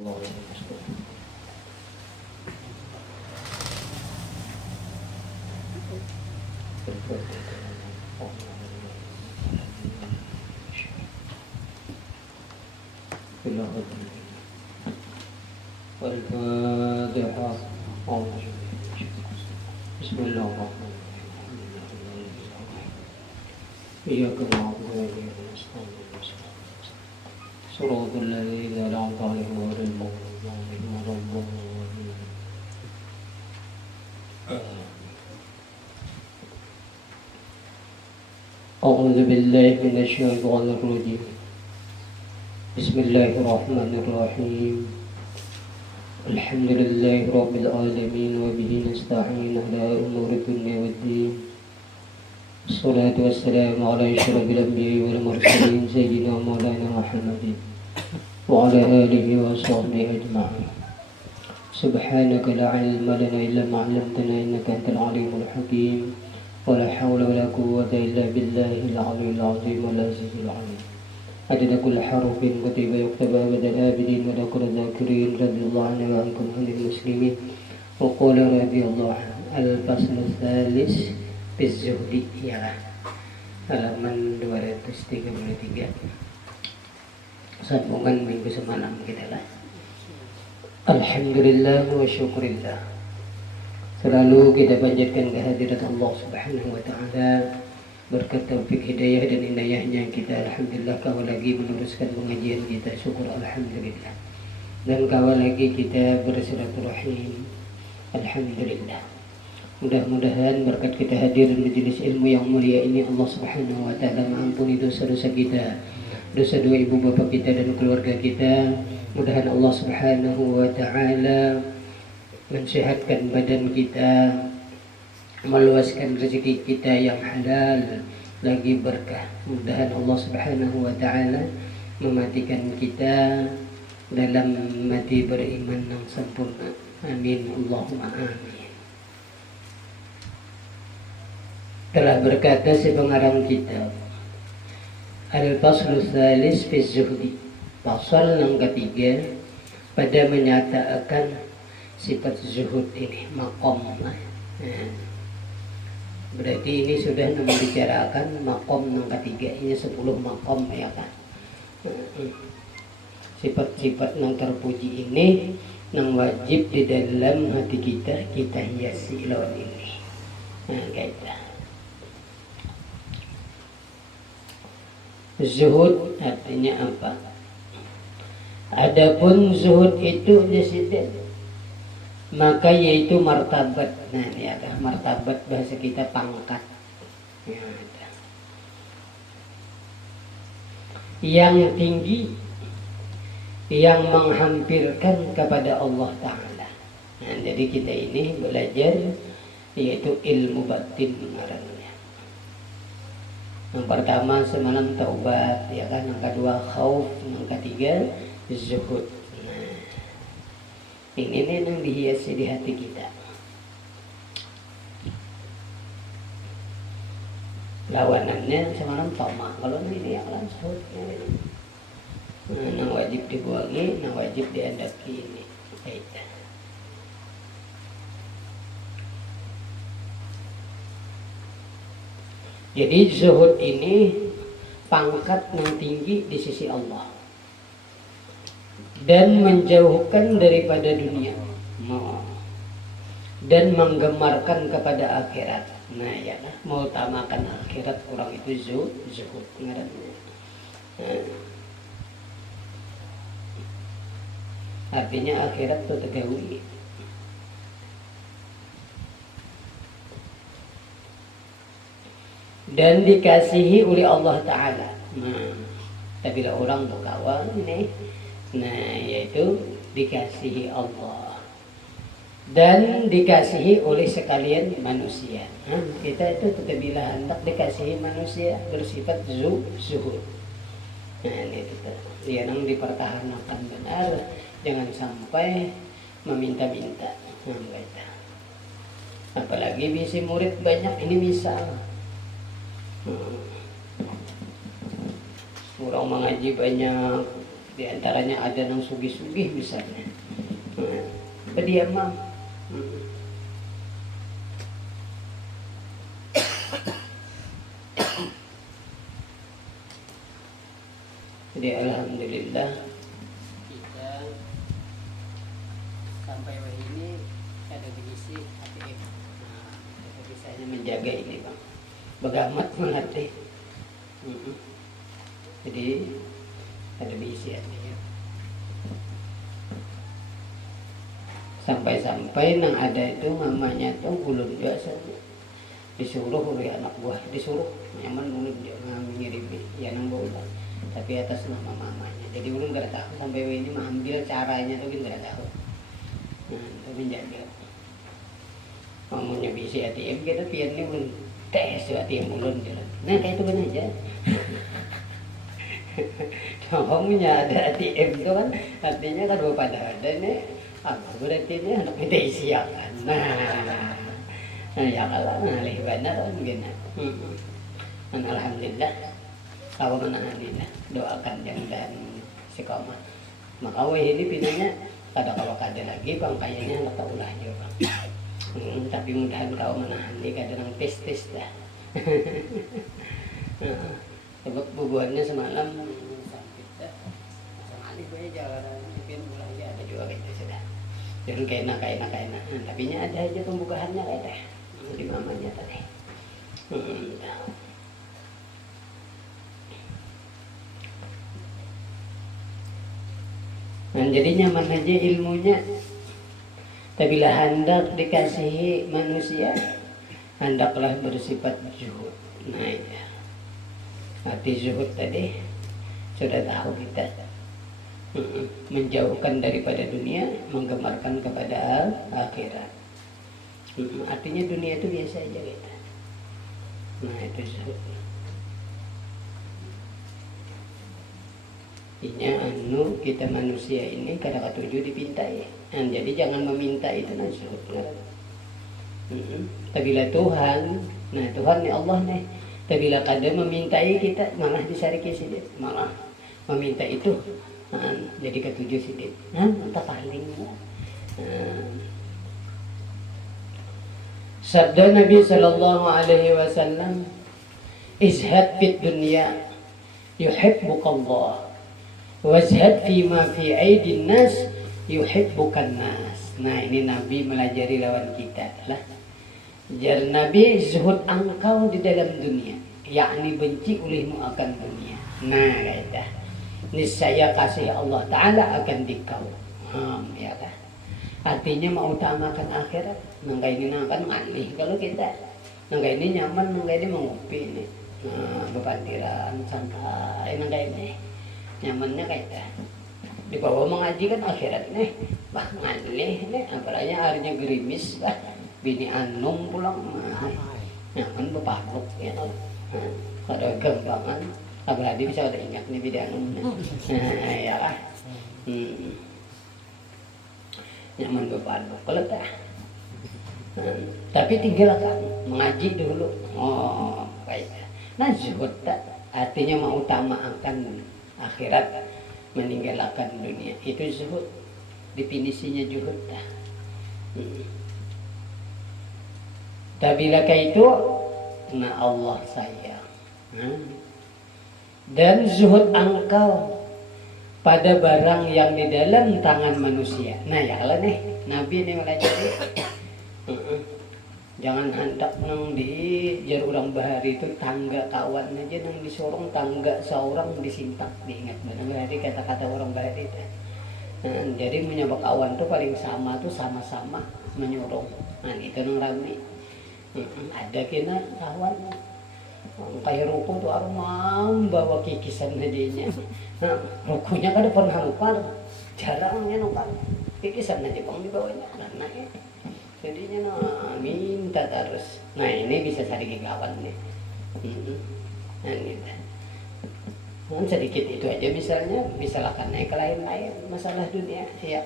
والفاتحة. بسم الله الرحمن الرحيم. إياك نعبد وإياك نستعين. صراط الذين أنعمت عليهم غير المغضوب عليهم ولا الضالين. أعوذ بالله من الشيطان الرجيم. بسم الله الرحمن الرحيم. الحمد لله رب العالمين وبه نستعين على أمور الدنيا والدين. الصلاة والسلام على أشرف الأنبياء والمرسلين سيدنا مولانا محمد وعلى آله وصحبه أجمعين. سبحانك لا علم لنا إلا ما علمتنا إنك أنت العليم الحكيم. ولا حول ولا قوة إلا بالله العلي العظيم والعزيز العليم. عدد كل حرف كتب يكتب أبد الآبدين وذكر الذاكرين رضي الله عنه وعنكم عن المسلمين. وقال رضي الله عنه الفصل الثالث في الزهد. Ialah halaman 233. Sambungan minggu semalam kita lah. Alhamdulillah wa syukurillah. Selalu kita panjatkan kehadirat Allah Subhanahu wa taala. Berkat taufik hidayah dan inayahnya kita alhamdulillah kawal lagi meneruskan pengajian kita, syukur alhamdulillah. Dan kawal lagi kita bersilaturahim, alhamdulillah. Mudah-mudahan berkat kita hadir di majelis ilmu yang mulia ini, Allah Subhanahu wa taala mengampuni dosa-dosa kita, dosa dua ibu bapa kita dan keluarga kita. Mudahan Allah Subhanahu wa taala mensehatkan badan kita, meluaskan rezeki kita yang halal lagi berkah. Mudahan Allah Subhanahu wa taala mematikan kita dalam mati beriman yang sempurna. Amin Allahumma amin. Telah berkata si pengarang kitab Al-Faslu Tsalis fi Zuhdi, pasal yang ketiga pada menyatakan sifat zuhud ini, maqam. Berarti ini sudah membicarakan maqam yang ketiga. Ini 10 maqam ya kan. Sifat-sifat yang terpuji ini yang wajib di dalam hati kita hiasi lawan ini. Nah, kita zuhud artinya apa? Adapun zuhud itu disebut maka yaitu martabat. Nah ini ada martabat, bahasa kita pangkat ya, ada. Yang tinggi yang menghampirkan kepada Allah Ta'ala. Nah jadi kita ini belajar yaitu ilmu batin namanya. Yang pertama semalam taubat ya kan, yang kedua khauf, yang ketiga zuhud. Ini yang dihiasi di hati kita. Lawanannya semalam tamak. Kalau ini yang langsung yang wajib dibuangi, yang wajib diandaki ini. Jadi zuhud ini pangkat yang tinggi di sisi Allah dan menjauhkan daripada dunia dan menggemarkan kepada akhirat. Nah ya, mengutamakan akhirat orang itu zuhud ngarannya. Artinya akhirat itu tegawi. Dan dikasihi oleh Allah Ta'ala. Nah, tapi lah orang berkawan ini. Nah, yaitu dikasihi Allah dan dikasihi oleh sekalian manusia. Kita itu tidak bila hendak dikasihi manusia bersifat zuhud. Nah, ini kita yang dipertahankan benar, jangan sampai meminta-minta. Apalagi bisi murid banyak, ini misal orang mengaji banyak, Di antaranya ada yang sugih-sugih misalnya. Berdiam mam. Jadi alhamdulillah kita sampai hari ini ada diisi ATM. Nah, kita bisanya menjaga ini bang. Bagamat mengerti. Jadi ada diisi ATM. Sampai-sampai nang ada itu mamanya tuh ulun biasa disuruh oleh anak buah, disuruh nyaman ulun dia ngirimi ya nang bola. Tapi atas nama mamanya. Jadi ulun gak tahu sampai ini mengambil caranya tuh gak tahu. Nah, tapi menjaga. Mamanya bisi ATM kita pian ini ulun tes ATM ulun jalan. Nah kayak itu kan aja. Mamanya ada ATM itu kan artinya kan bapak ada nih. Apa berarti ini anak minta isiakan. Nah ya kalau ngalih benar kan gini. Alhamdulillah. Kalau alhamdulillah doakan dan istiqomah. Maka ini pinanya kalau kada lagi bang kayaknya nggak tahu lah juga bang. Tapi mudahan kau menahan ini kadang tes dah. Sebab bubuhannya semalam sampai dah. Semalam gue jalan bikin mulai ada juga gitu sudah. Jadi kayak enak. Tapi nya ada aja pembukaannya kayak teh di mamanya tadi. Nah, jadi nyaman aja ilmunya. Tapi bila hendak dikasihi manusia, hendaklah bersifat zuhud. Nah, ya. Arti zuhud tadi sudah tahu kita. Menjauhkan daripada dunia, menggemarkan kepada akhirat. Artinya dunia itu biasa aja kita. Nah, itu zuhud. Inya kita manusia ini kadang ketujuh dipintai. Jadi jangan meminta itu zuhud. Tabila Tuhan, nah Tuhan ni Allah nih. Tabila kada memintai kita malah disariki sidit, malah meminta itu. Jadi ketujuh sidit. Entah paling. Sabda Nabi sallallahu alaihi wasallam, izhad fid dunya yuhibbukallah. Wazhad fima fi aidin nas yuhibbukan nas. Nah ini Nabi melajari lawan kita lah. Jar Nabi zuhud engkau di dalam dunia, yakni benci olehmu akan dunia. Nah kata niscaya kasih Allah Ta'ala akan dikau. Ya kan? Artinya mau utamakan akhirat. Nangka ini akan ngalih kalau kita. Nangka ini nyaman, nangka ini mengopi nih. Bepantiran santai nangka ini. Nyamannya kayak di bawah mengaji kan akhirat nih bah ngalih nih apalagi harinya gerimis bah bini anung pulang nyaman bepakluk ya ada gampangan apalagi bisa ada ingat nih bini anung ya lah nyaman bepakluk kalau tak tapi tinggalkan mengaji dulu kayak nah zuhud tak artinya mau utamakan akhirat meninggalkan dunia itu zuhud definisinya zuhud dah. Tabila itu nah Allah sayang dan zuhud engkau pada barang yang di dalam tangan manusia. Nah ya lah nih Nabi ini melajari jangan hendak nang di jar orang bahari itu tangga kawan aja nang disorong tangga seorang disimpak diingat benar berarti kata-kata orang bahari itu. Jadi menyebab kawan tuh paling sama tuh sama-sama menyorong. Nah itu nang rame. Ada kena kawan kayak ruko tuh armam bawa kikisan hadiahnya. Nah rukunya kada pernah nukar, jarangnya nukar kikisan aja bang dibawanya karena jadinya minta terus. Nah ini bisa sedikit kawan nih. Nah gitu. Nah, sedikit itu aja misalnya misalkan naik ke lain-lain masalah dunia ya.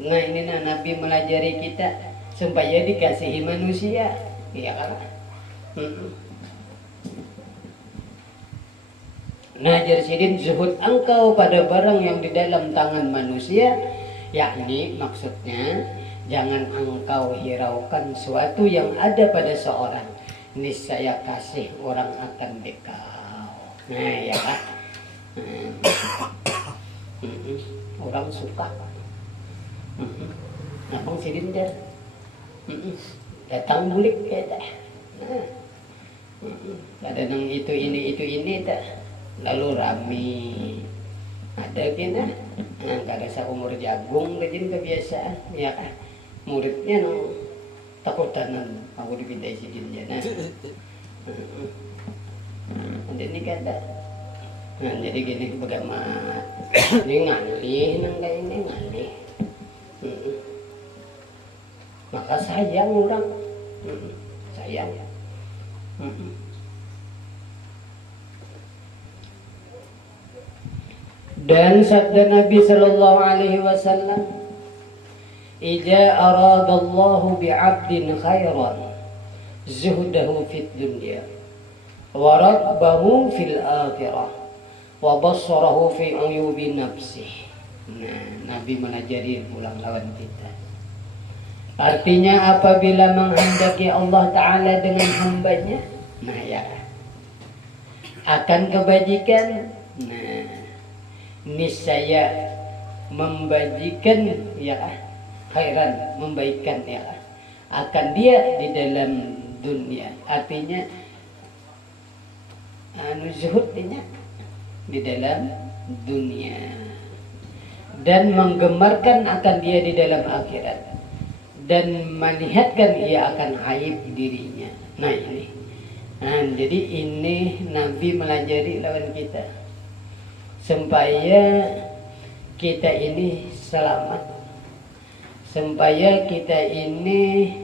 Nah ini Nabi melajari kita supaya dikasihi manusia ya kan. Nah, jadi sidin zuhud engkau pada barang yang di dalam tangan manusia, yakni maksudnya jangan engkau hiraukan suatu yang ada pada seorang, niscaya kasih orang akan dekau. Nah ya kan, orang suka. Abang sidin der, datang bulik kayak dah. Nah, ada nang itu ini dah. Lalu rame ada kena kada seumur jagung rajin kebiasaan ya kan muridnya no takutanan aku dipintai sidin jana jadi kada jadi gini bagaimana ini ngalih nang kayak ini ngalih maka sayang orang sayang dan sabda Nabi sallallahu alaihi wasallam, "Idza aradallahu bi'abdin khairan zuhdahu fid dunya wa rabbahu fil akhirah wa bassarahu fi uyubi nafsihi." Nah, Nabi menajari pulang lawan kita. Artinya apabila menghendaki Allah Ta'ala dengan hambanya, nah ya, akan kebajikan, nah niscaya membajikan ya khairan membaikkan ya akan dia di dalam dunia, artinya zuhudnya di dalam dunia dan menggemarkan akan dia di dalam akhirat dan melihatkan ia akan aib dirinya. Nah ini jadi ini Nabi melajari lawan kita supaya kita ini selamat, supaya kita ini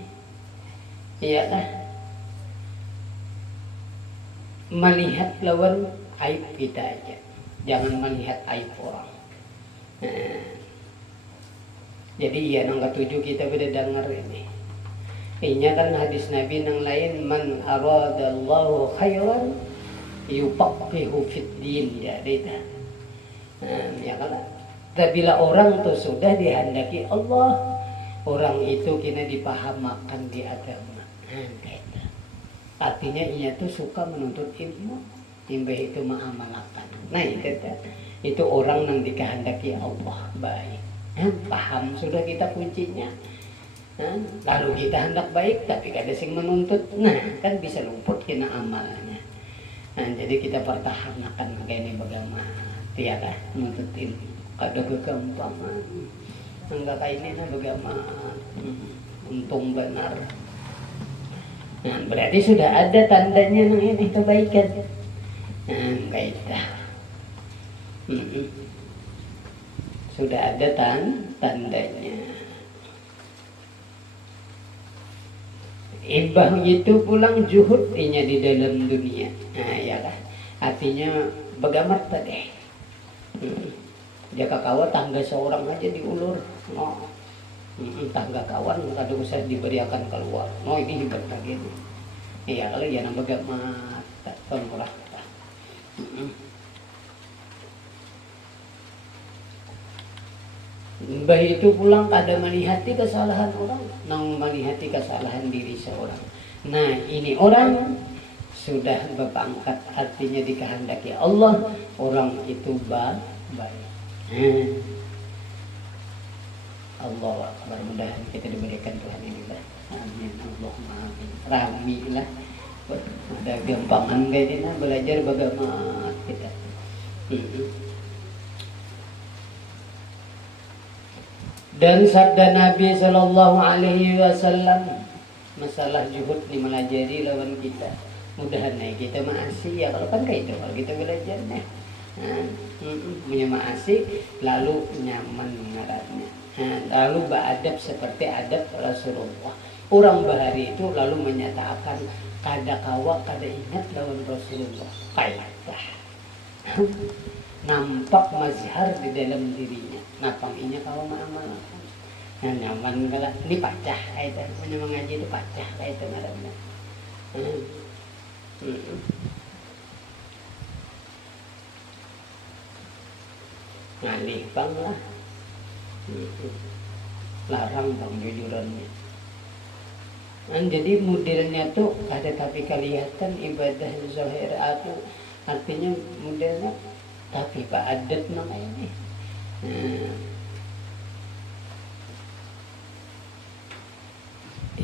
ya melihat lawan aib kita aja, jangan melihat aib orang. Jadi ya nang ketujuh kita beda dengar ini. Ini kan hadis Nabi nang lain, man aradallahu khairan yufaqihu fid din, ya dita. Ya kan, bila orang tuh sudah dihendaki Allah, orang itu kena dipahamakan di agama. Gitu. Artinya ia tuh suka menuntut ilmu, imbah itu mengamalkan. Nah itu orang yang dikehendaki Allah baik. Paham sudah kita kuncinya. Lalu kita hendak baik, tapi kada sing menuntut. Nah kan bisa luput kena amalnya. Jadi kita pertahankan kayak ini bagaimana. Ya kan, menuntut ilmu kada kegampangan enggak kayak ini nah bagaimana untung benar. Nah berarti sudah ada tandanya nang ini kebaikan kayak sudah ada tandanya. Ibah itu pulang juhudnya di dalam dunia. Nah ya kan, artinya bagaimana tadi dia kawan tangga seorang aja diulur, tangga kawan kada usah diberiakan keluar. Ini hebat lagi nih. Iya kalau jangan bagaimana pemurah. Mbah itu pulang kada melihati kesalahan orang, nang melihati kesalahan diri seorang. Nah ini orang sudah berpangkat, artinya dikehendaki Allah, orang itu baik. Allah akbar, mudah-mudahan kita diberikan Tuhan ini lah. Amin. Allahumma amin. Rami lah. Ada gampangan kayak ini belajar bagaimana kita. Dan sabda Nabi Sallallahu Alaihi Wasallam masalah juhud ni melajari lawan kita. Mudahan kita maasih ya kalau kan kayak itu kalau kita belajarnya punya maasih lalu nyaman mengarahnya lalu beradab seperti adab Rasulullah. Orang bahari itu lalu menyatakan kada kawa kada ingat lawan Rasulullah kailah nampak mazhar di dalam dirinya napang inya kawa maamal nyaman kala ini pacah itu punya mengaji itu pacah kayak itu ngaranna. ngalih bang lah. Larang bang jujurannya. Jadi modelnya tuh ada tapi kelihatan ibadah zahir aku artinya modelnya tapi pak adat namanya ini.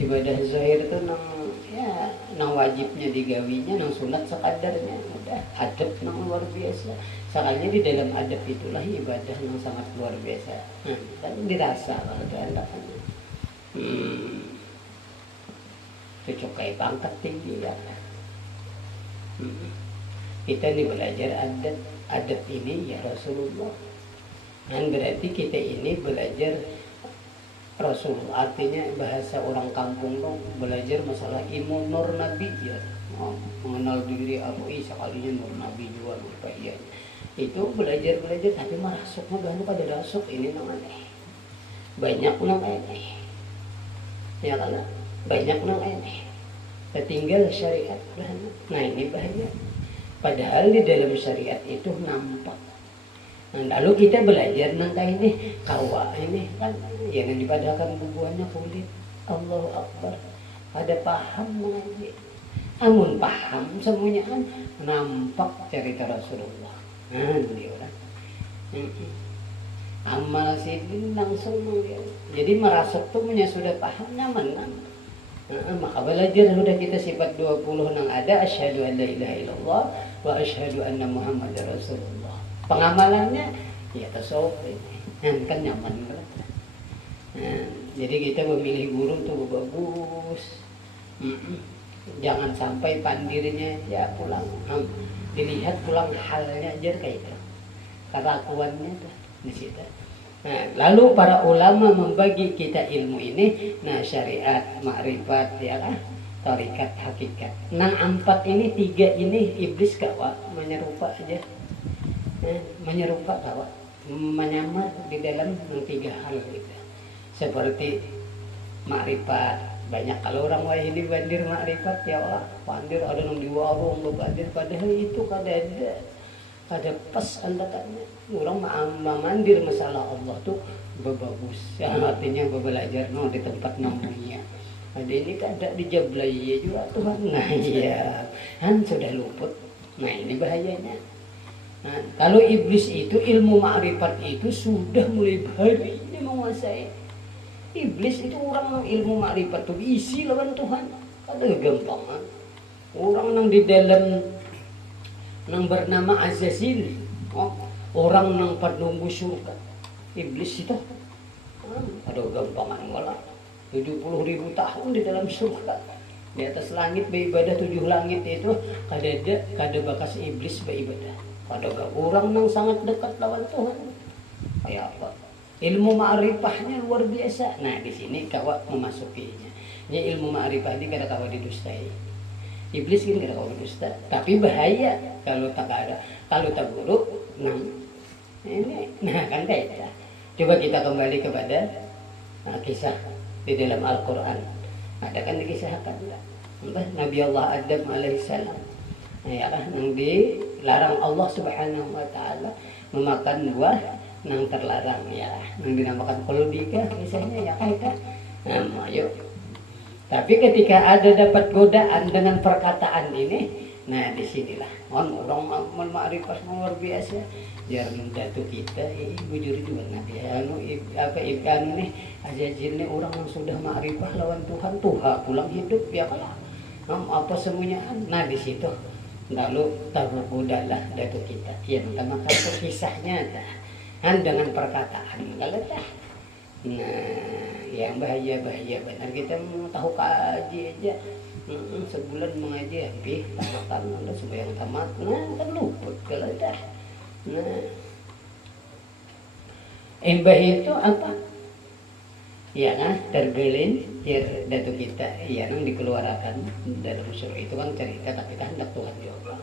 Ibadah zahir itu nang wajibnya digawinya, nang sunat sekadarnya, udah adab nang luar biasa. Sekalinya di dalam adab itulah ibadah yang sangat luar biasa. Dan dirasa kalau ada kan. Cukai pangkat tinggi ya. Kita ini belajar adab ini ya Rasulullah. Dan berarti kita ini belajar Rasulullah, artinya bahasa orang kampung dong, belajar masalah ilmu nur nabi ya. Mengenal diri apa sekalinya nur nabi juga lupa iya. Itu belajar tapi merasuknya gak pada dasuk ini namanya. Banyak nang aneh. Ya kan? Banyak nang aneh. Tertinggal syariat. Nah ini bahaya. Padahal di dalam syariat itu nampak. Nah, lalu kita belajar nangka ini kawa ini kan yang dipadahkan bubuhannya kulit. Allahu Akbar. Ada paham mengaji. Amun paham semuanya kan nampak cerita Rasulullah. Nah dia orang. Amal sidin langsung dia. Jadi merasuk tuh punya sudah paham nyaman kan. Maka belajar sudah kita sifat 20 nang ada asyhadu an la ilaha illallah wa asyhadu anna muhammadar rasulullah. Pengamalannya ya tasawuf ini. Kan nyaman banget. Jadi kita memilih guru tuh bagus. Jangan sampai pandirnya ya pulang. Dilihat pulang halnya aja kayak itu. Kelakuannya tuh di situ. Nah, lalu para ulama membagi kita ilmu ini, syariat, makrifat, ya kan, tarikat, hakikat. Nang 4 ini 3 ini iblis kawa menyerupa aja, menyerupa kawa, menyamar di dalam 3 hal itu. Seperti makrifat, banyak kalau orang wah ini bandir makrifat ya Allah, bandir ada yang di warung, bandir padahal itu ada pas anda tanya orang mandir masalah Allah tuh bagus ya, artinya belajar di tempat namanya ada ini kada dijablai juga Tuhan. Nah iya kan sudah luput. Nah ini bahayanya. Nah, kalau iblis itu ilmu makrifat itu sudah mulai bahari ini menguasai. Iblis itu orang ilmu makrifat tuh isi lawan Tuhan ada gampangan orang yang di dalam nang bernama Azazil, orang nang penunggu surga. Iblis itu ada gampangan wala 70.000 tahun di dalam surga. Di atas langit beribadah 7 langit itu kada bakas iblis beribadah. Kada orang nang sangat dekat lawan Tuhan. Kayak apa? Ilmu ma'rifahnya luar biasa. Nah, di sini kawa memasukinya. Ini ilmu ma'rifah ini kada kawa didustai. Iblis ini kada kawa dusta, tapi bahaya kalau tak ada, kalau tak buruk, nah kan kayak. Coba kita kembali kepada kisah di dalam Al-Quran. Ada kan dikisahkan Nabi Allah Adam alaihissalam, ya kan, yang dilarang Allah Subhanahu Wa Taala memakan buah yang terlarang ya, yang dinamakan kolodika kisahnya ya kayak. Nah, yuk. Tapi ketika ada dapat godaan dengan perkataan ini, nah disinilah orang makrifat luar biasa. Jangan datu kita, bujur juga nabi. Ikan nih, Azazil nih orang yang sudah makrifat lawan Tuhan, pulang hidup ya kalah. Apa semuanya? Nah di situ lalu tahu godalah datu kita. Yang pertama kali kisahnya kan dengan perkataan kalau dah. Nah, yang bahaya benar kita mau tahu kaji aja. Sebulan mengaji habis makan ada sembahyang tamat. Nah, kan luput kalau dah. Nah, embah itu apa? Ya kan, tergelin ya datu kita, ya nang dikeluarkan dalam surah itu kan cerita tapi hendak Tuhan juga.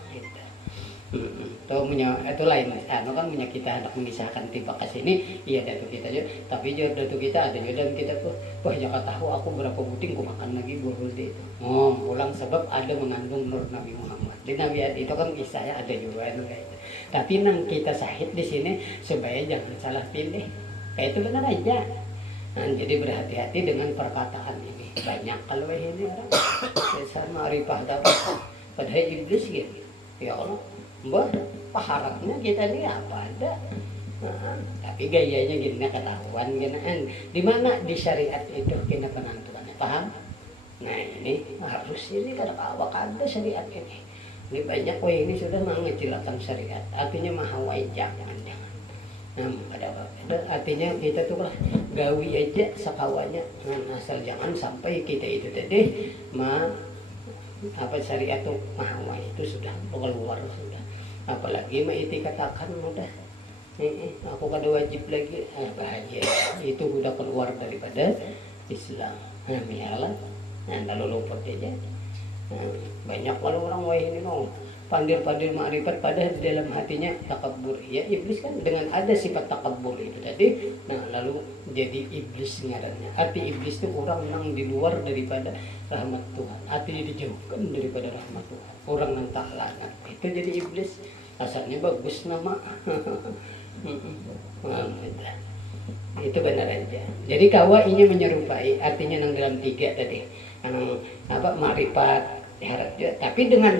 Itu lain, kan punya kita hendak memisahkan tiba ke sini, iya datu kita aja, tapi datu kita ada juga dan kita tuh, wah jangan tahu aku berapa buting ku makan lagi buah itu. Pulang sebab ada mengandung nur Nabi Muhammad. Di nabiat itu kan kisahnya ada juga kayak itu. Tapi nang kita sahid di sini supaya jangan salah pilih. Kayak itu benar aja. Nah, jadi berhati-hati dengan perkataan ini. Banyak kalau ini orang dasar ma'rifah dapat padahal iblis gitu. Ya Allah, mbah paharatnya kita ini apa ada. Nah, tapi gayanya gini ketahuan gini. Di mana di syariat itu kita penentuannya paham? Nah ini harus ini karena awak ada syariat ini. Ini banyak ini sudah mengecilkan syariat. Artinya mahawai jangan. Nah, artinya kita tuh lah gawi aja sakawanya. Nah, asal jangan sampai kita itu tadi syariat tuh mahawai itu sudah keluar sudah. Apalagi itu katakan udah aku kada wajib lagi bahagia itu udah keluar daripada Islam. Nah, mialah. Nah, lalu luput aja. Banyak kalau orang ini mau pandir-pandir ma'rifat padahal di dalam hatinya takabur. Ya iblis kan dengan ada sifat takabur itu tadi. Nah lalu jadi iblis ngarannya. Arti iblis itu orang yang di luar daripada rahmat Tuhan. Artinya dijauhkan daripada rahmat Tuhan. Orang yang tak larat itu jadi iblis. Asalnya bagus nama. Itu benar aja. Jadi kawa ini menyerupai artinya yang dalam tiga tadi. Yang ma'rifat harap juga. Tapi dengan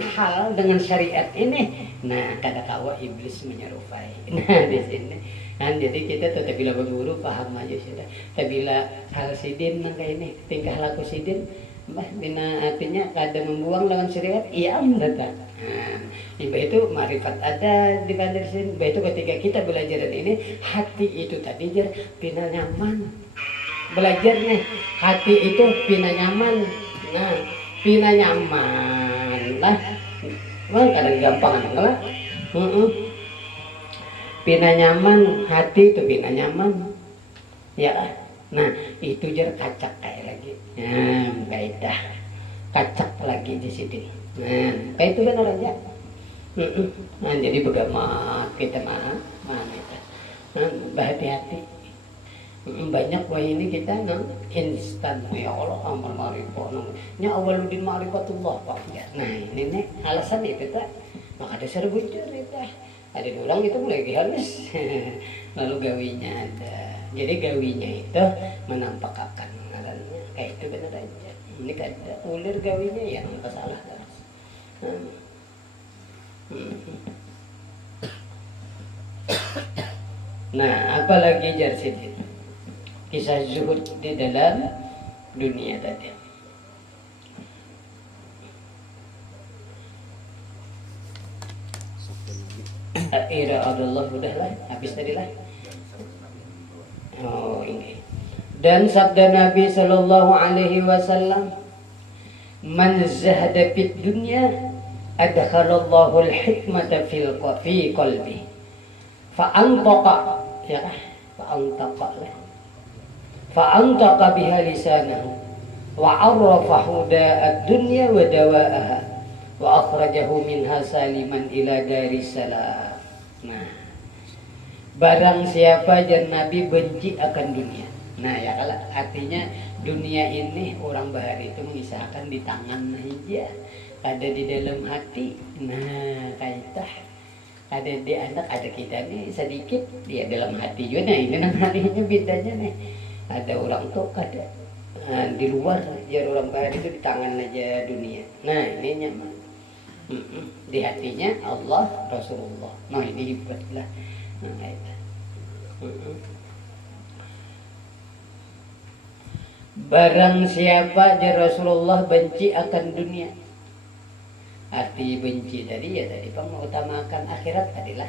syariat ini, nah kada kawa iblis menyerupai. Nah di sini, nah jadi kita tetap bila berguru paham aja sudah. Bila hal sidin nang kayak ini tingkah laku sidin, bina artinya kada membuang lawan syariat, iya data. Nah, itu marifat ada di kantor sini. Itu ketika kita belajar ini, hati itu tadi jar bina nyaman. Belajarnya hati itu bina nyaman. Nah. Pina nyaman lah, kadang gampang lah. Pina nyaman, hati itu pina nyaman, ya. Nah itu jar kacak kayak lagi, kaidah kacak lagi di sini. Nah kayak itu benar aja. Nah jadi bagaimana kita mana itu, berhati-hati. Banyak ini kita instan ya Allah amal ma'rifah nya awaludin ma'rifatullah Pak. Nah ini nih alasan itu tak maka dasar bujur itu ada orang itu mulai halus lalu gawinya ada. Jadi gawinya itu menampakkan ngarannya kayak itu benar aja. Ini kada ulir gawinya ya nggak salah terus. Nah apalagi jarsidin kisah zuhud di dalam dunia tadi. Ira Allah udahlah habis tadi lah. Oh ini. Dan sabda Nabi sallallahu alaihi wasallam, "Man zahada fid dunya adkhalallahu al-hikmata fi qalbi." Fa antaqa ya fa antaqa fa'antaqa biha lisanahu wa 'arrafahu da'ad dunya wa dawa'aha wa akhrajahu minha saliman ila daris salam. Nah, barang siapa yang Nabi benci akan dunia. Nah, ya kalau artinya dunia ini orang bahari itu mengisahkan di tangan aja, ada di dalam hati. Nah, kaitah ada di anak ada kita nih sedikit dia dalam hati juga. Nah, ini namanya bedanya nih. Ada orang tuh kada di luar ya orang bahari itu di tangan aja dunia. Nah ini nyaman di hatinya Allah Rasulullah. Nah ini hebatlah. Nah, itu. Barang siapa aja Rasulullah benci akan dunia. Arti benci tadi ya tadi mengutamakan akhirat tadilah.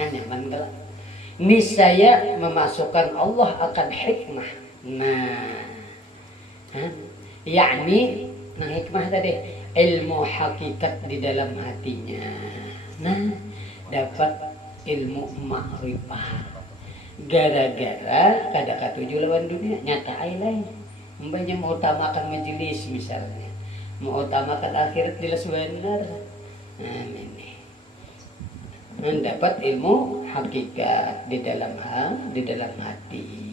Nah nyaman galak. Niscaya memasukkan Allah akan hikmah. Nah, yakni hikmah tadi ilmu hakikat di dalam hatinya. Nah, dapat ilmu ma'rifah. Gara-gara kada katuju lawan dunia nyata lain. Umpamanya mau utamakan majelis misalnya, mau utamakan akhirat jelas benar. Amin. Mendapat ilmu hakikat di dalam hati,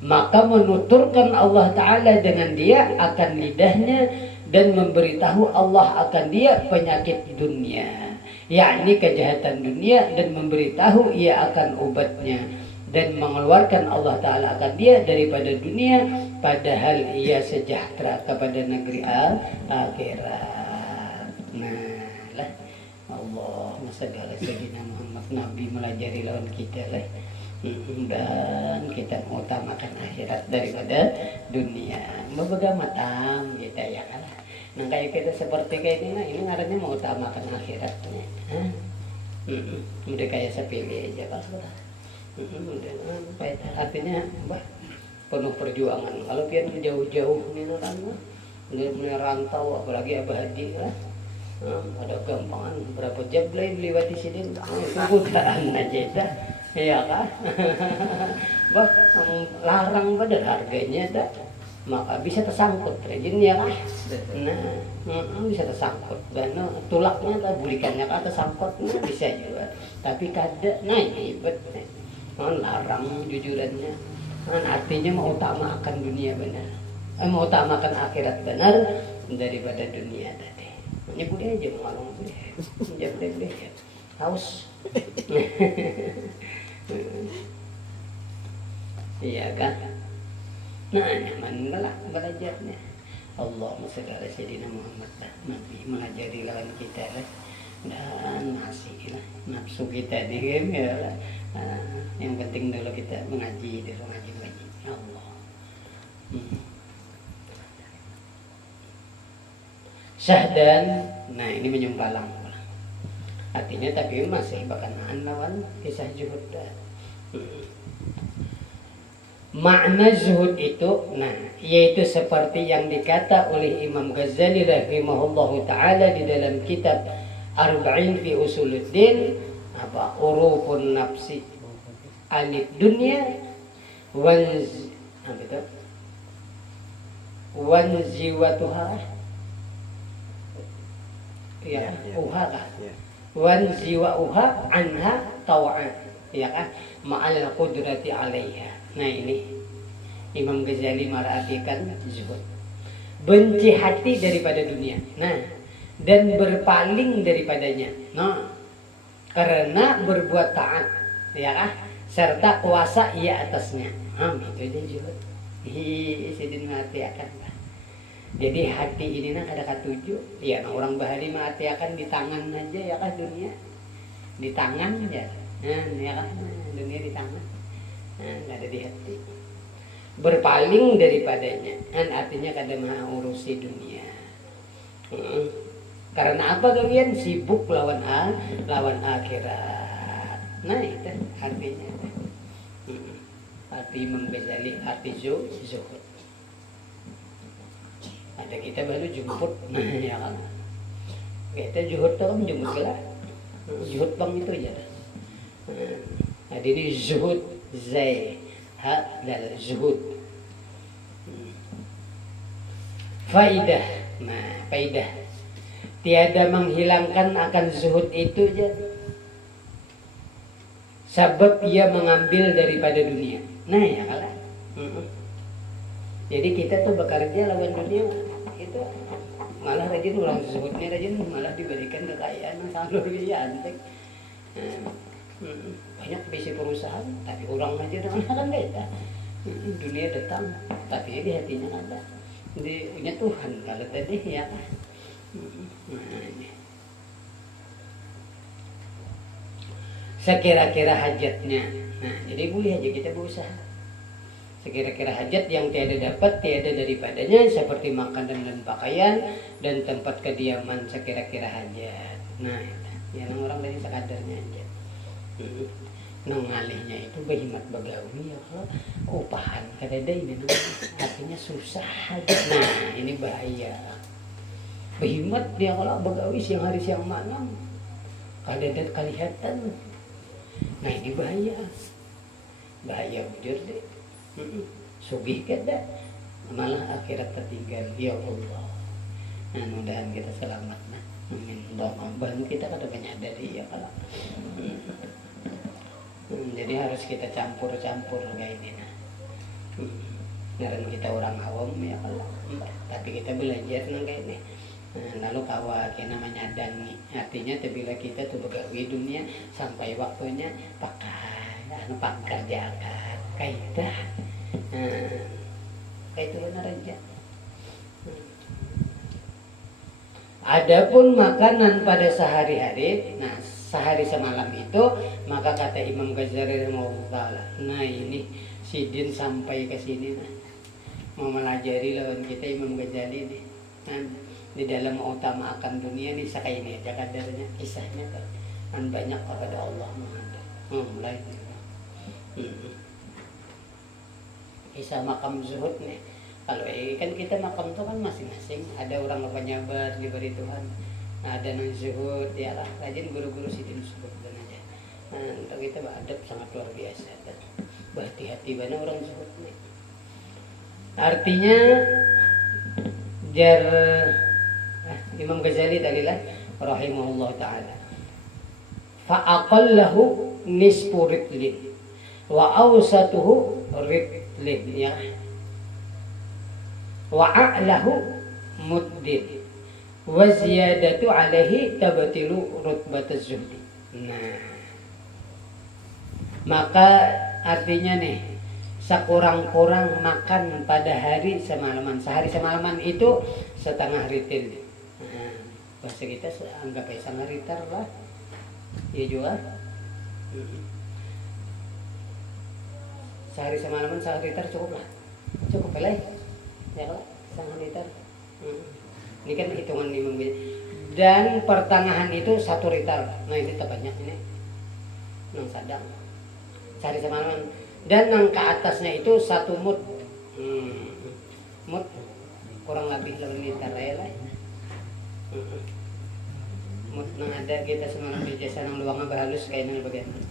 maka menuturkan Allah Ta'ala dengan dia akan lidahnya dan memberitahu Allah akan dia penyakit dunia, yakni kejahatan dunia, dan memberitahu ia akan obatnya, dan mengeluarkan Allah Ta'ala akan dia daripada dunia, padahal ia sejahtera kepada negeri akhirat. Nah lah, Allahumma shalli ala sayyidina Muhammad. Nabi melajari lawan kita lah, dan kita mengutamakan akhirat daripada dunia. Beberapa matang kita ya kalah. Nah kayak kita seperti kayak ini, nah ini ngarannya mengutamakan akhiratnya. Udah kayak sepele aja pak. Artinya bah, penuh perjuangan. Kalau pian jauh-jauh nih orang mah, dia rantau apalagi Abah Haji lah. Ada gampangan berapa jam beli lewati sini, kemudahan aja dah, ya kan? Bah, larang pada harganya dah, maka bisa tersangkut rejin ya kan? Nah, bisa tersangkut, dan tulaknya atau bulikannya kan tersangkut, nah, bisa juga. Tapi kada, nah ini betul. Larang jujurannya, artinya mengutamakan dunia benar, mengutamakan akhirat benar daripada dunia tadi. Ini boleh aja ngomong boleh, ya boleh haus, iya kan? Nah nyaman lah belajarnya. Allahumma shalli ala sayyidina Muhammad. Nabi mengajari lawan kita lah, dan masih lah nafsu kita nih kan ya lah. Yang penting dulu kita mengaji di rumah ngaji. Ya Allah. Syahdan, nah ini menyumpalang. Artinya tapi masih berkenaan lawan kisah zuhud. Makna zuhud itu, nah yaitu seperti yang dikata oleh Imam Ghazali rahimahullahu taala di dalam kitab Arba'in fi Usuluddin, apa urufun nafsi anid dunya wanziwatuha ya uha wan ziwa uha anha tawa'an ya kan ma'al qudrati alaiha. Nah ini Imam Ghazali merartikan zuhud, benci hati daripada dunia, nah dan berpaling daripadanya, nah karena berbuat taat ya kan, serta kuasa ia atasnya. Itu aja zuhud. Sidin mati akan. Jadi hati ini nak ada katujuh. Ya, nah, orang bahari mati akan di tangan aja ya kan dunia. Di tangan aja. Nah, ya kan dunia di tangan. Nah, nggak ada di hati. Berpaling daripadanya. Kan artinya kada mau urusi dunia. Karena apa kalian sibuk lawan akhirat. Nah, itu artinya. Arti Imam Ghazali, arti zuhud. Ada kita baru jemput, nah ya kan. Kita zuhud tuh kan jemput gelar. Zuhud bang itu aja. Nah, ini zuhud zai ha dal zuhud. Faidah, nah faidah. Tiada menghilangkan akan zuhud itu aja. Sebab ia mengambil daripada dunia. Nah ya kalah. Jadi kita tuh bekerja lawan dunia itu malah rajin ulang zuhudnya rajin malah diberikan kekayaan sangat luar biasa. Banyak bisi perusahaan tapi orang aja dengan kan beda. Dunia datang tapi di hatinya ada. Dinya Tuhan kalau tadi ya. Sekira-kira hajatnya. Nah, jadi boleh aja kita berusaha. Sekira-kira hajat yang tiada dapat tiada daripadanya seperti makanan dan pakaian dan tempat kediaman sekira-kira hajat. Nah, yang orang dari sekadarnya aja. Nang ngalihnya itu berhimat bagawi ya kalau upahan kadada ini artinya susah aja. Nah, ini bahaya. Berhimat dia kalau bagawi siang hari siang malam kadada kelihatan. Nah, ini bahaya. Bahaya bujur deh. Sugih kada malah akhirat tertinggal ya Allah. Nah, mudahan kita selamat nah. Amin. Doa kita kada menyadari ya kalau. Jadi harus kita campur-campur kayak ini nah. ngaran kita orang awam ya kalau tapi kita belajar nang kayak ini. Lalu kawa kena menyadangi artinya bila kita tuh begawi dunia sampai waktunya pak kerjakan kaidah itu benar aja. Adapun makanan pada sehari-hari, nah sehari semalam itu maka kata Imam Ghazali rahimahullah, nah ini sidin sampai ke sini nah mau melajari lawan kita Imam Ghazali nih. Nah, di dalam mengutamakan dunia ini sekali ini aja kadarnya kisahnya kan banyak kepada Allah mulai kisah makam zuhud nih. Kalau kan kita makam itu kan masing-masing ada orang apa nyabar diberi Tuhan, ada non zuhud ya lah rajin guru-guru sidin zuhud dan aja. Nah untuk kita adab sangat luar biasa dan berhati-hati banget orang zuhud nih. Artinya jar Imam Ghazali tadi lah rahimahullah ta'ala fa'aqallahu nisfu ritlin wa awsatuhu ritlin ya wa a'lahu muddin wa ziyadatu alaihi tabatilu rutbataz zuhdi. Nah maka artinya nih sekurang-kurang makan pada hari semalaman. Sehari semalaman itu setengah ritil. Nah, bahasa kita anggap aja setengah liter lah. Iya juga. Sehari semalaman setengah liter cukup lah. Cukup lah. Ya lah, setengah liter. Ini kan hitungan Imam. Dan pertengahan itu 1 liter. Nah ini terbanyak ini. Nang sadang. Sehari semalaman. Dan yang ke atasnya itu 1 mud. Mud kurang lebih 8 liter ya lah. Mud nang ada kita semalam di jasa nang luang halus kayaknya bagaimana.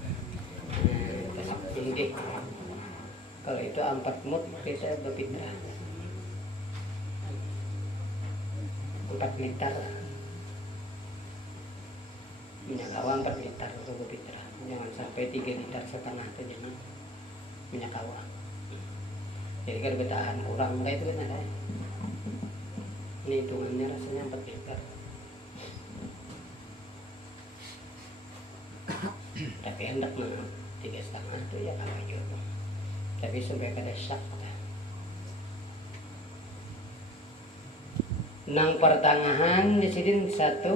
Ini kalau itu 4 mud kita berpindah 4 liter. Minyak awam 4 liter untuk berpindah. Jangan sampai 3 liter setengah itu jangan. Minyak awam. Jadi kalau bertahan kurang kayak itu kan ada. Ini hitungannya rasanya 4 liter. Tapi hendak 3,5 itu ya kalau juga. Tapi sampai kada syak. Nang pertengahan di sini 1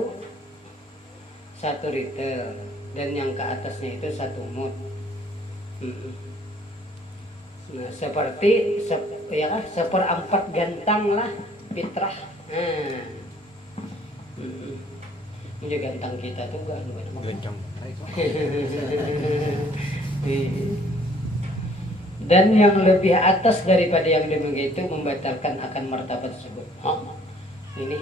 liter dan yang ke atasnya itu 1 mud. Nah, seperti ya kan 1/4 gantang lah fitrah. Ini gantang kita tuh gak gantang. Dan yang lebih atas daripada yang demikian itu membatalkan akan martabat tersebut. Ini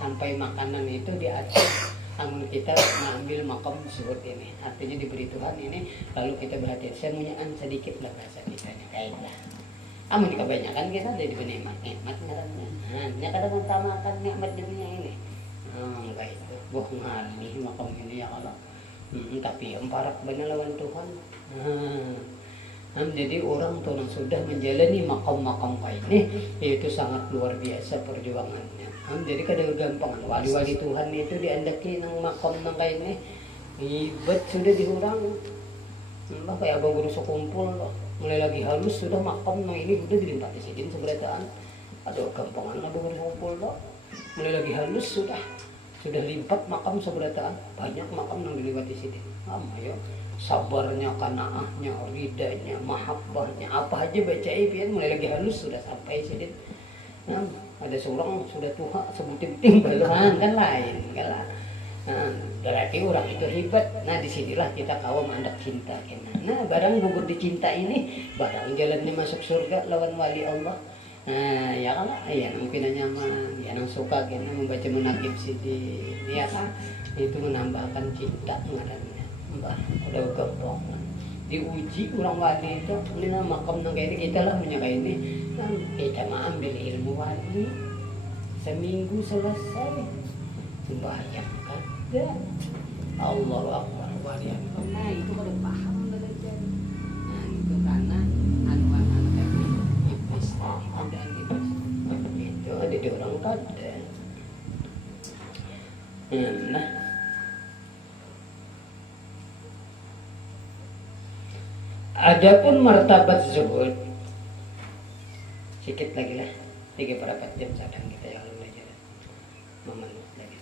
sampai makanan itu di atas. Namun kita mengambil makam zuhud ini, artinya diberi Tuhan ini, lalu kita berhati-hati. Saya punyaan sedikit lah bahasa kita kayaknya. Namun kebanyakan kita jadi nikmat ngarannya. Hanya kadang utamakan nikmat dunia ini. Enggak itu, boh ngalih makam ini ya kalau. Tapi emparak benar lawan Tuhan. Jadi orang tuh sudah menjalani makam-makam kayak ini, itu sangat luar biasa perjuangannya. Jadi kadang gampang wali-wali Tuhan itu diandaki nang makam nang kayak ini, ribet sudah diurang. Mbah kayak abang guru sekumpul, mulai lagi halus sudah makam nang ini sudah dilimpati sidin seberataan. Aduh gampangan abang guru sekumpul loh. Mulai lagi halus sudah limpat makam seberataan. Banyak makam nang dilimpati sidin. Ayo. Sabarnya, kanaahnya, ridanya, mahabbahnya, apa aja baca biar mulai lagi halus sudah sampai sidin. Nah, ada seorang sudah tua sebuting belum kan lain kan lah. Nah, berarti orang itu hebat. Nah disinilah kita kawam mandak cinta kena. Nah barang gugur dicinta ini barang jalannya masuk surga lawan wali Allah. Nah ya kan lah, ya mungkin nyaman, ya nang suka kena membaca munakib sidin, ya kan itu menambahkan cinta ngarannya. Mbah udah gampang diuji orang wali itu ini makam nang kayak ini kita lah punya kayak ini kan kita mah ambil ilmu wali seminggu selesai sembahyang kada Allahu Akbar wali nah itu kada paham belajar nah itu karena anuan anak iblis ada. Nah, adapun martabat zuhud, sedikit lagi lah, 3/4 jam sedang kita yang belajar memenuh lagi.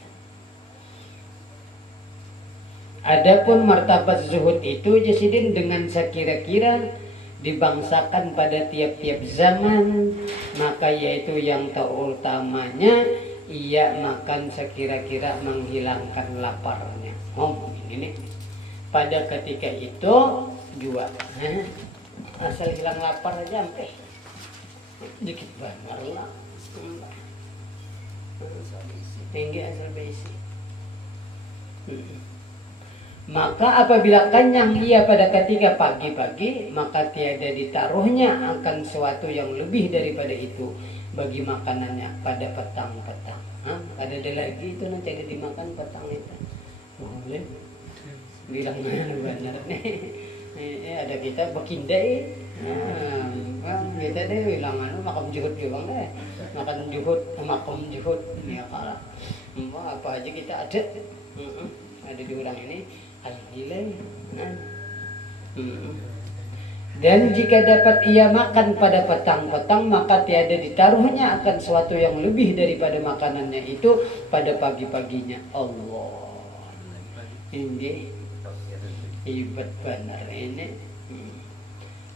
Adapun martabat zuhud itu Jasidin dengan sekira-kira dibangsakan pada tiap-tiap zaman, maka yaitu yang terutamanya ia makan sekira-kira menghilangkan laparnya. Ini nih. Pada ketika itu jua, asal hilang lapar aja sampai dikit banget lah. Tinggi asal besi. Maka apabila kenyang ia pada ketika pagi-pagi, maka tiada ditaruhnya akan sesuatu yang lebih daripada itu bagi makanannya pada petang-petang. Ada lagi itu nanti ada dimakan petang itu. Boleh. Bilang benar nih. Ada kita berkindai. Kita deh bilang makam juhud juga deh. Makan juhud, makam juhud. Ya kalau apa aja kita ada. Ada di orang ini. Alhamdulillah. Dan jika dapat ia makan pada petang-petang, maka tiada ditaruhnya akan sesuatu yang lebih daripada makanannya itu pada pagi-paginya. Allah, ini hebat benar ini.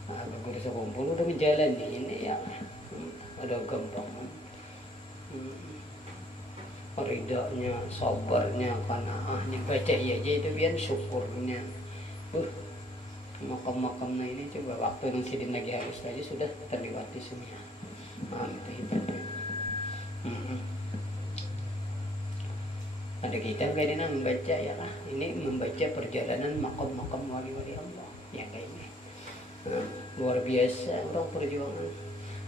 Ada guru sekumpul udah menjalani ini ya, ada gampang. Ridhonya, sabarnya, qanaahnya, baca iya aja itu biar syukurnya. Makam-makamnya ini coba waktu yang sidin lagi halus aja sudah terlewati semua. Itu hebatnya. Ada kita kayaknya membaca ya lah. Ini membaca perjalanan makam-makam wali-wali Allah ya kayaknya. Luar biasa orang perjuangan.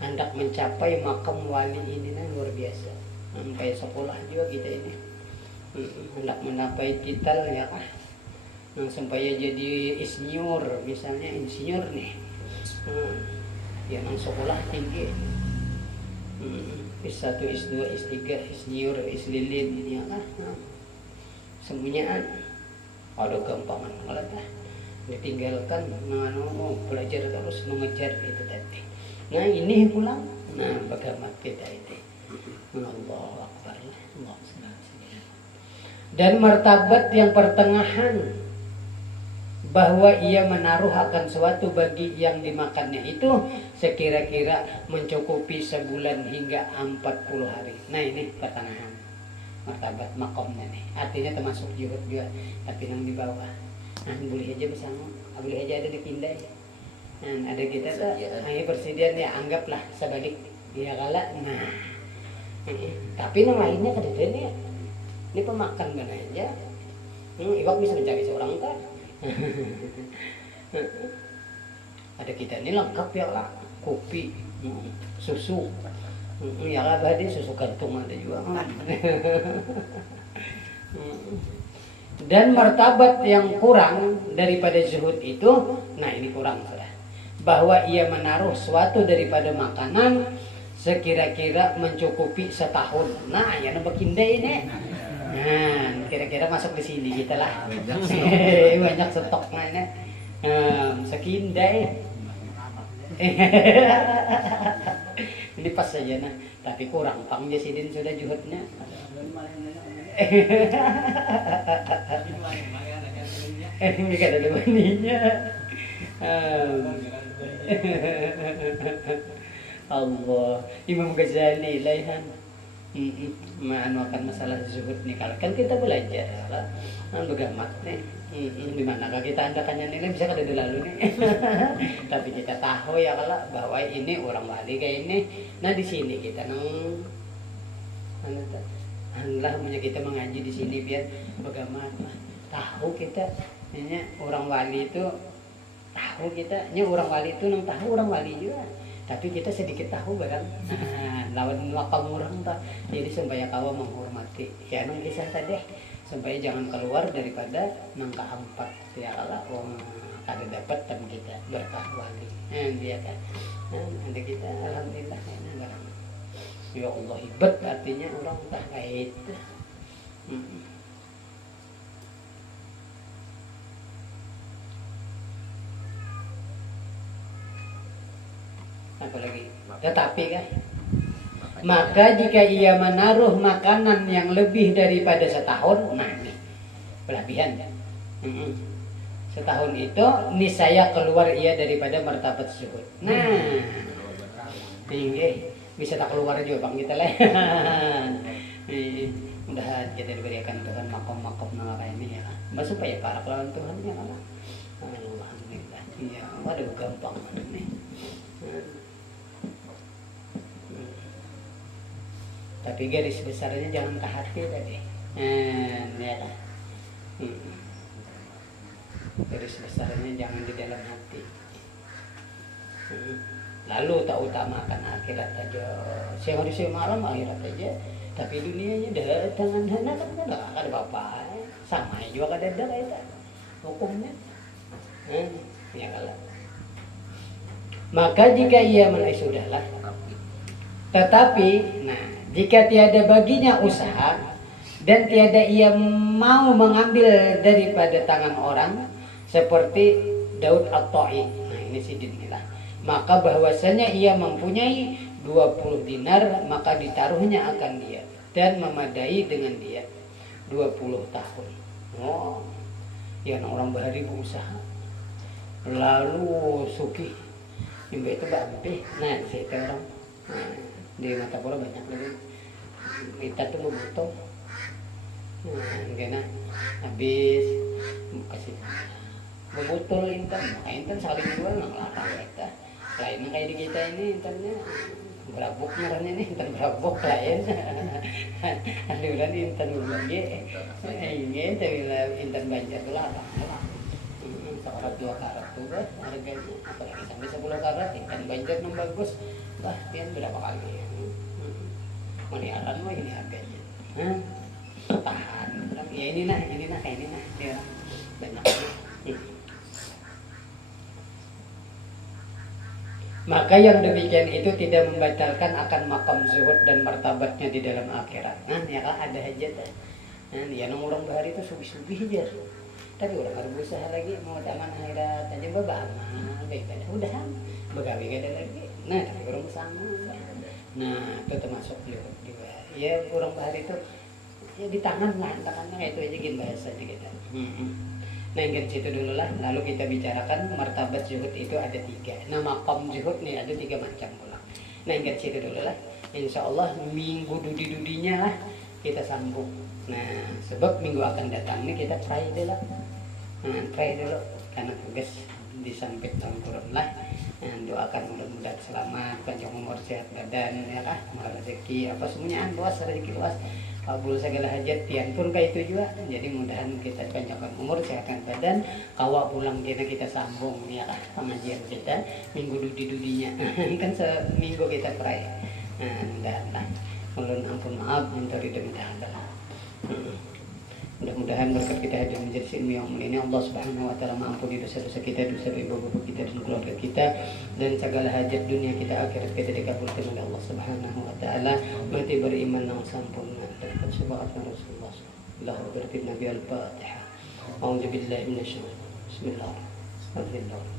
Hendak mencapai makam wali ini luar biasa. Sampai sekolah juga kita ini hendak mencapai titel ya kan, supaya jadi insinyur misalnya insinyur nih, ya nang sekolah tinggi, S1, S2, S3, insinyur, S-lilin ya kan, semuanya ada gampangan malah lah, ditinggalkan mau belajar terus mengejar itu tadi. Nah ini pulang, bagaimana kita ini. Allah Akbar. Dan martabat yang pertengahan, bahwa ia menaruh akan suatu bagi yang dimakannya itu sekira-kira mencukupi sebulan hingga 40 hari. Nah ini pertengahan martabat makomnya nih, artinya termasuk juhud juga, tapi yang di bawah. Nah boleh aja bersama, boleh aja ada dipindai. Ada kita tuh, ini persediaan ya anggaplah sebalik dia kalah. Nah tapi yang lainnya kadang-kadang ini pemakan kan aja. Iwak bisa mencari seorang kan. Ada kita ini lengkap ya lah, kopi, susu, ya lah tadi susu kantung ada juga. Dan martabat yang kurang daripada zuhud itu, nah ini kurang sudah. Bahwa ia menaruh suatu daripada makanan sekira-kira mencukupi setahun. Nah, ya nambah kindai ini. Nah, kira-kira masuk di sini kita lah. Banyak stoknya. Sekindai. Ini pas saja nah, tapi kurang pang Jasidin sudah juhudnya. Ini kan ada maninya. Allah, Imam Ghazali laihan makan masalah zuhud nih kalau kan kita belajar lah begamat nih di manakah kita andakannya nilai bisa kada lalu nih. Tapi kita tahu ya kalau bahwa ini orang wali kayak ini. Nah di sini kita Allah punya kita mengaji di sini biar begamat tahu kita ini orang wali itu tahu kita ini orang wali itu nang tahu orang wali juga. Tapi kita sedikit tahu barang lawan wakam orang tak, jadi supaya kau menghormati ya nung kisah tadi supaya jangan keluar daripada nangka 4 ya Allah kada dapat tem kita berkah wali dia kan nanti kita alhamdulillah ya barang Ya Allah hebat artinya orang tak kait. Apalagi tetapi kan maka jika ia menaruh makanan yang lebih daripada setahun, nah nih kelebihan. Setahun itu niscaya keluar ia daripada martabat zuhud. Nah tinggi bisa tak keluar juga bang kita lah. Mudah kita diberikan Tuhan makom-makom nama kayak ini ya. Mas supaya para lawan Tuhan ya lah. Alhamdulillah. Iya, waduh gampang nih. Tapi garis besarnya jangan ke hati tadi. Ya lah. Garis besarnya jangan di dalam hati. Lalu tak utamakan akhirat aja. Siang hari siang malam akhirat aja. Tapi dunianya dengan hana kan ada apa-apa. Sama juga ada itu hukumnya. Ya kalau. Maka jika ia sudahlah. Tetapi, nah jika tiada baginya usaha dan tiada ia mau mengambil daripada tangan orang seperti Daud At-Ta'i. Nah ini sidin lah. Maka bahwasanya ia mempunyai 20 dinar maka ditaruhnya akan dia dan memadai dengan dia 20 tahun. Oh, ya orang bahari berusaha. Lalu suki, imbe itu bampe. Nah, situ orang. Nah, di mata bola banyak lagi. Kita tuh membutuh. Nah, karena habis kasih membutuh intan saling jual ngelarang kita. Lainnya kayak di kita ini intannya berabuk marahnya nih intan berabuk lain. Ada bulan intan lagi, ini tapi intan banjar larang. Sekarat 2 karat tuh kan harganya apalagi sampai 10 karat intan banjar yang bagus bahkan berapa kali. Meliaran mah ini harganya. Tahan. Ya ini nah dia banyak. Maka yang demikian itu tidak membatalkan akan makam zuhud dan martabatnya di dalam akhirat. Nah, ya ada hajat. Nah, ya orang bahari itu subi-subi aja. Tapi orang harus berusaha lagi mau taman akhirat aja babah baik-baik. Udah begawi ada lagi. Nah, tapi orang sama. Nah, itu termasuk juga. Ya orang bahari itu ya di tangannya itu aja gini bahasa aja kita. Nah yang situ dulu lah, lalu kita bicarakan martabat zuhud itu ada 3. Nah maqam zuhud nih ada 3 macam pula. Nah yang situ dulu lah, insya Allah minggu dudi-dudinya lah kita sambung. Nah sebab minggu akan datang nih kita try dulu lah. Try dulu karena tugas disampit tahun turun lah. Doakan mudah-mudahan selamat, panjang umur, sehat badan, ya lah, rezeki apa semuanya luas, rezeki luas. Kabul segala hajat tian pun kayak itu juga. Jadi mudahan kita panjangkan umur, sehatkan badan. Kawa pulang kita sambung ya lah pengajian kita minggu dudi-dudinya. Kan seminggu kita pray. Dan lah ulun ampun maaf minta ridha minta hadap. Mudah-mudahan berkat kita hadir menjadi ilmu yang mulia ini Allah Subhanahu wa taala mengampuni dosa-dosa kita, dosa ibu-ibu kita dan keluarga kita dan segala hajat dunia kita akhirat kita dikabulkan oleh Allah Subhanahu wa taala. Mati beriman yang sempurna dan semangat Rasulullah sallallahu alaihi wasallam. Nabi al-Fatihah. A'udzu billahi minasyaitonir rajim. Bismillahirrahmanirrahim.